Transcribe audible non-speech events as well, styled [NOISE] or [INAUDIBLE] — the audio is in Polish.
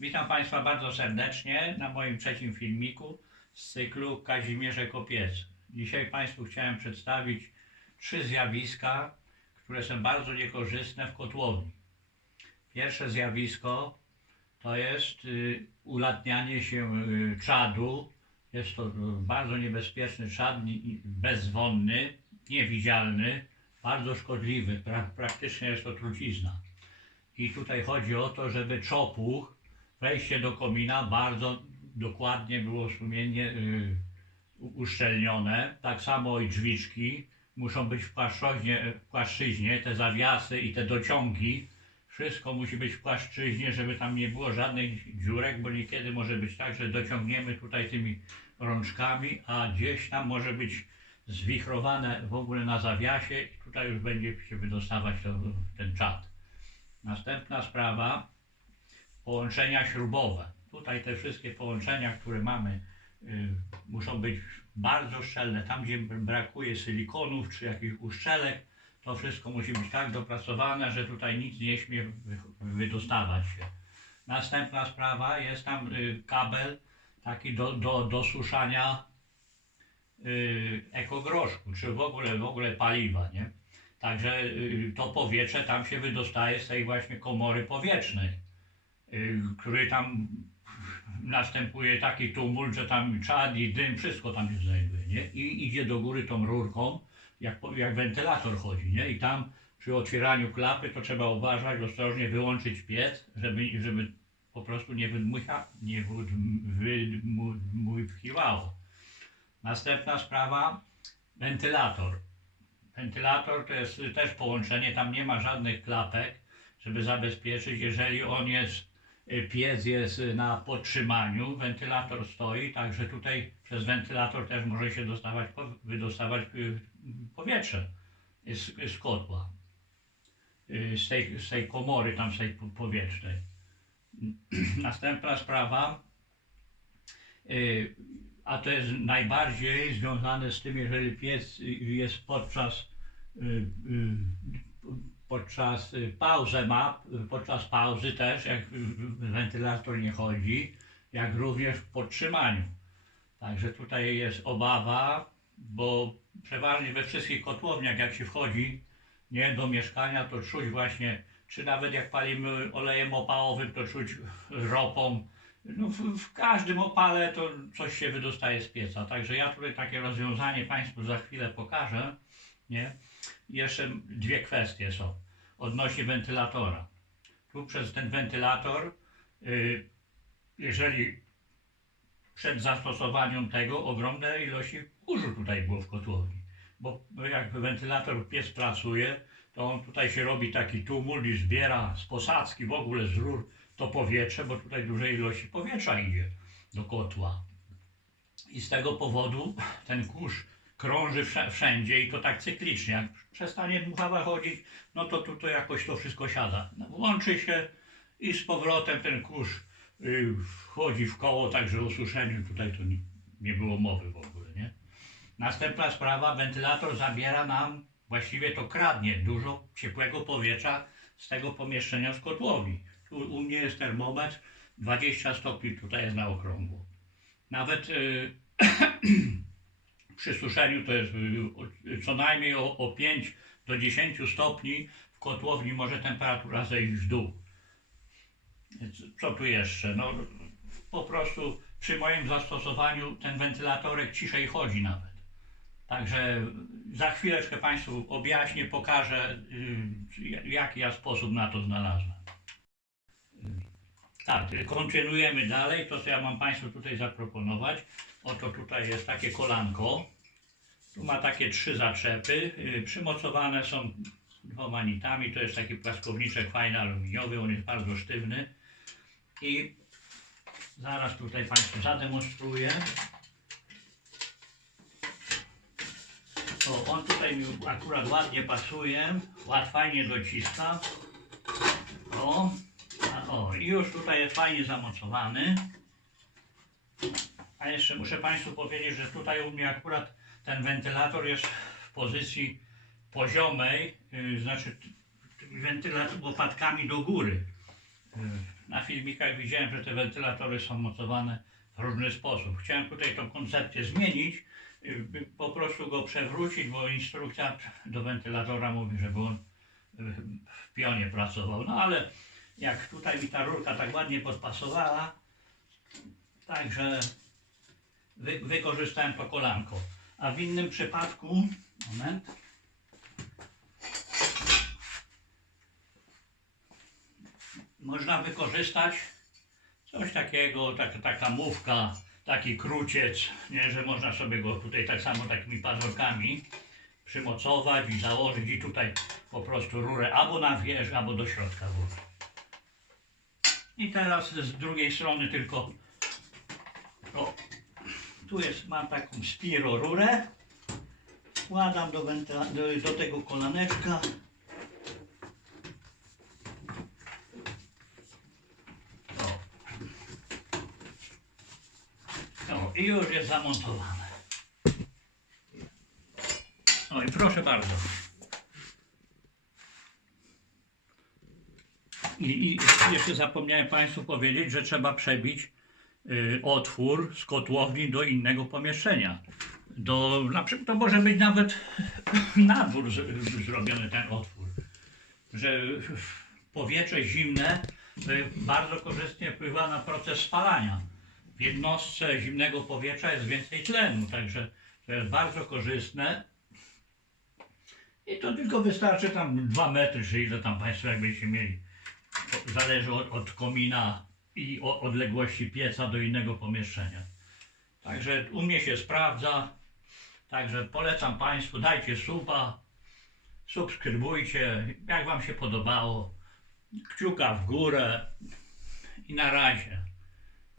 Witam Państwa bardzo serdecznie na moim trzecim filmiku z cyklu Kazimierze Kopiec. Dzisiaj Państwu chciałem przedstawić trzy zjawiska, które są bardzo niekorzystne w kotłowni. Pierwsze zjawisko to jest y, ulatnianie się y, czadu. Jest to y, bardzo niebezpieczny czad, bezwonny, niewidzialny, bardzo szkodliwy. Pra, praktycznie jest to trucizna. I tutaj chodzi o to, żeby czopuch, wejście do komina bardzo dokładnie było sumiennie y, u- uszczelnione. Tak samo i drzwiczki muszą być w płaszczyźnie, w płaszczyźnie, te zawiasy i te dociągi. Wszystko musi być w płaszczyźnie, żeby tam nie było żadnych dziurek, bo niekiedy może być tak, że dociągniemy tutaj tymi rączkami, a gdzieś tam może być zwichrowane w ogóle na zawiasie i tutaj już będzie się wydostawać ten czad. Następna sprawa, połączenia śrubowe. Tutaj te wszystkie połączenia, które mamy, y, muszą być bardzo szczelne. Tam, gdzie brakuje silikonów czy jakichś uszczelek, to wszystko musi być tak dopracowane, że tutaj nic nie śmie wy- wydostawać się. Następna sprawa, jest tam y, kabel taki do, do, do suszania y, ekogroszku, czy w ogóle, w ogóle paliwa, nie? Także to powietrze tam się wydostaje z tej właśnie komory powietrznej, który tam następuje taki tumult, że tam czad i dym, wszystko tam się znajduje, nie? I idzie do góry tą rurką, jak, jak wentylator chodzi, nie? I tam przy otwieraniu klapy to trzeba uważać, ostrożnie wyłączyć piec, żeby, żeby po prostu nie wydmucha, nie wydmu- wydmuchiwało. Następna sprawa, wentylator. Wentylator to jest też połączenie, tam nie ma żadnych klapek, żeby zabezpieczyć, jeżeli on jest, y, piec jest na podtrzymaniu, wentylator stoi, także tutaj przez wentylator też może się dostawać, wydostawać y, powietrze z, z kotła, y, z tej, z tej komory tam, z tej po- powietrznej. [CLEARS THROAT] Następna sprawa, y, a to jest najbardziej związane z tym, jeżeli piec y, jest podczas, y, y, podczas y, pauzy ma, y, podczas pauzy też, jak wentylator nie chodzi, jak również w podtrzymaniu. Także tutaj jest obawa, bo przeważnie we wszystkich kotłowniach, jak się wchodzi nie, do mieszkania, to czuć właśnie, czy nawet jak palimy olejem opałowym, to czuć ropą, no w, w każdym opale to coś się wydostaje z pieca. Także ja tutaj takie rozwiązanie Państwu za chwilę pokażę. Nie? Jeszcze dwie kwestie są odnośnie wentylatora. Tu przez ten wentylator, y, jeżeli przed zastosowaniem tego ogromne ilości kurzu tutaj było w kotłowni. Bo jak wentylator piec pracuje, to on tutaj się robi taki tumult i zbiera z posadzki, w ogóle z rur to powietrze, bo tutaj duże ilości powietrza idzie do kotła. I z tego powodu ten kurz krąży wszędzie i to tak cyklicznie. Jak przestanie dmuchawa chodzić, no to tu to jakoś to wszystko siada. No, Łączy się i z powrotem ten kurz y, wchodzi w koło, także o suszeniu tutaj to nie, nie było mowy w ogóle, nie? Następna sprawa, wentylator zabiera nam, właściwie to kradnie dużo ciepłego powietrza z tego pomieszczenia z kotłowni. Tu u mnie jest termometr, 20 stopni tutaj jest na okrągło. Nawet y, [CLEARS THROAT] przy suszeniu to jest y, co najmniej o, o 5 do 10 stopni w kotłowni może temperatura zejść w dół. Co tu jeszcze? No, po prostu przy moim zastosowaniu ten wentylatorek ciszej chodzi nawet. Także za chwileczkę Państwu objaśnię, pokażę, y, jaki ja sposób na to znalazłem. Tak, kontynuujemy dalej. To, co ja mam Państwu tutaj zaproponować, oto tutaj jest takie kolanko. Tu ma takie trzy zaczepy. y, Przymocowane są dwoma nitami. To jest taki płaskowniczek fajny aluminiowy, on jest bardzo sztywny. I zaraz tutaj Państwu zademonstruję. O, on tutaj mi akurat ładnie pasuje, ład fajnie dociska. O, już tutaj jest fajnie zamocowany. A jeszcze muszę Państwu powiedzieć, że tutaj u mnie akurat ten wentylator jest w pozycji poziomej, yy, znaczy wentylator łopatkami do góry. Yy, na filmikach widziałem, że te wentylatory są mocowane w różny sposób. Chciałem tutaj tą koncepcję zmienić, y, po prostu go przewrócić, bo instrukcja do wentylatora mówi, żeby on y, w pionie pracował. No ale jak tutaj mi ta rurka tak ładnie podpasowała, także wy, wykorzystałem to kolanko. A w innym przypadku, moment, można wykorzystać coś takiego, tak, taka mówka, taki kruciec, nie, że można sobie go tutaj tak samo takimi pazurkami przymocować i założyć i tutaj po prostu rurę albo na wierzch, albo do środka włożyć. I teraz z drugiej strony tylko o, tu jest, mam taką spiro rurę wkładam do, do, do tego kolaneczka. O. o, i już jest zamontowane. No i proszę bardzo I, I jeszcze zapomniałem Państwu powiedzieć, że trzeba przebić y, otwór z kotłowni do innego pomieszczenia. Do, na przykład to może być nawet [LAUGHS] na dwór z, zrobiony ten otwór. Że powietrze zimne y, bardzo korzystnie wpływa na proces spalania. W jednostce zimnego powietrza jest więcej tlenu, także to jest bardzo korzystne. I to tylko wystarczy tam 2 metry, czy ile tam Państwo jak będziecie mieli. Zależy od, od komina i odległości pieca do innego pomieszczenia. Także u mnie się sprawdza. Także polecam Państwu, dajcie suba, subskrybujcie, jak Wam się podobało. Kciuka w górę i na razie.